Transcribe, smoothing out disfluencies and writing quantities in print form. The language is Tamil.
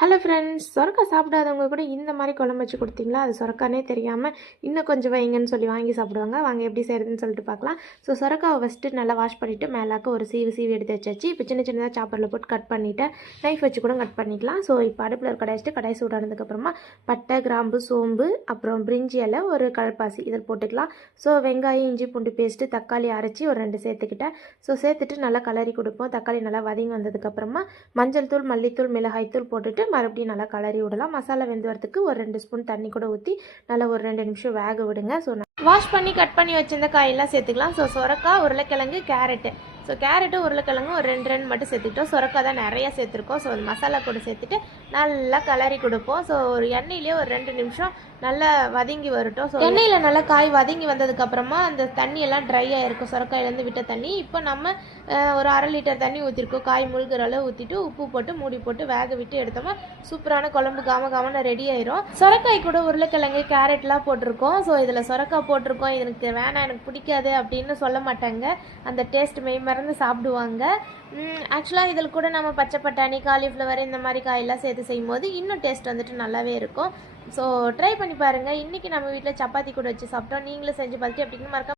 ஹலோ ஃப்ரெண்ட்ஸ், சொரக்கா சாப்பிடாதவங்க கூட இந்த மாதிரி குழம்பு வச்சு கொடுத்தீங்களா, அது சொரக்கானே தெரியாமல் இன்னும் கொஞ்சம் வைங்கன்னு சொல்லி வாங்கி சாப்பிடுவாங்க. வாங்க எப்படி செய்கிறதுன்னு சொல்லிட்டு பார்க்கலாம். ஸோ சொரக்காவை ஃபஸ்ட்டு நல்லா வாஷ் பண்ணிவிட்டு மேலாக்க ஒரு சீவி எடுத்து வச்சாச்சு. இப்போ சின்ன சின்னதாக சாப்பரில் போட்டு கட் பண்ணிவிட்டு நைஃப் வச்சு கூட கட் பண்ணிக்கலாம். ஸோ இப்போ அடுப்பில் ஒரு கடாய் வச்சுட்டு கடாய் சூடானதுக்கப்புறமா பட்டை, கிராம்பு, சோம்பு, அப்புறம் பிரிஞ்சி இலை, ஒரு கல்பாசி இதில் போட்டுக்கலாம். ஸோ வெங்காயம், இஞ்சி பூண்டு பேஸ்ட்டு, தக்காளி அரைச்சி ஒரு 2 சேர்த்துக்கிட்டேன். ஸோ சேர்த்துட்டு நல்லா கலரி கொடுப்போம். தக்காளி நல்லா வதங்கி வந்ததுக்கப்புறமா மஞ்சள் தூள், மல்லித்தூள், மிளகாய்த்தூள் போட்டுட்டு மறுபடியும் நல்லா கலரி விடலாம். மசாலா வெந்து வரத்துக்கு ஒரு 2 ஸ்பூன் தண்ணி கூட ஊற்றி நல்லா ஒரு 2 நிமிஷம் வேக விடுங்க. ஸோ வாஷ் பண்ணி கட் பண்ணி வச்சிருந்த காயெல்லாம் சேர்த்துக்கலாம். ஸோ சொரக்காய், உருளைக்கிழங்கு, கேரட்டு. ஸோ கேரட்டும் உருளைக்கிழங்கும் ஒரு 2 மட்டும் சேர்த்துக்கிட்டோம். சொரக்காய் தான் நிறையா சேர்த்துருக்கோம். ஸோ மசாலா கூட சேர்த்துட்டு நல்லா கலரி கொடுப்போம். ஸோ ஒரு எண்ணெயிலே ஒரு 2 நிமிஷம் நல்லா வதங்கி வரட்டும். ஸோ எண்ணெயில் நல்லா காய் வதங்கி வந்ததுக்கப்புறமா அந்த தண்ணியெல்லாம் ட்ரை ஆகிருக்கும், சொரக்காயிலேருந்து விட்ட தண்ணி. இப்போ நம்ம ஒரு 1/2 லிட்டர் தண்ணி ஊற்றிருக்கோம். காய் முழுகிற அளவு ஊற்றிட்டு உப்பு போட்டு மூடி போட்டு வேக விட்டு எடுத்தோம்னா சூப்பரான குழம்பு காமன்னு ரெடி ஆயிரும். சொரக்காய் கூட உருளைக்கிழங்கு, கேரட்லாம் போட்டிருக்கோம். ஸோ இதில் சொரக்காய் போட்டிருக்கோம், எனக்கு வேணாம், எனக்கு பிடிக்காது அப்படின்னு சொல்ல மாட்டாங்க. அந்த டேஸ்ட் மெய் மறந்து சாப்பிடுவாங்க. ஆக்சுவலாக இதில் கூட நம்ம பச்சை பட்டாணி, காலிஃப்ளவர் இந்த மாதிரி காயெல்லாம் சேர்த்து செய்யும் போது இன்னும் டேஸ்ட் வந்துட்டு நல்லாவே இருக்கும். ஸோ ட்ரை பண்ணி பாருங்கள். இன்றைக்கி நம்ம வீட்டில் சப்பாத்தி கூட வச்சு சாப்பிட்டோம். நீங்களும் செஞ்சு பார்த்துட்டு எப்படின்னு மறக்காம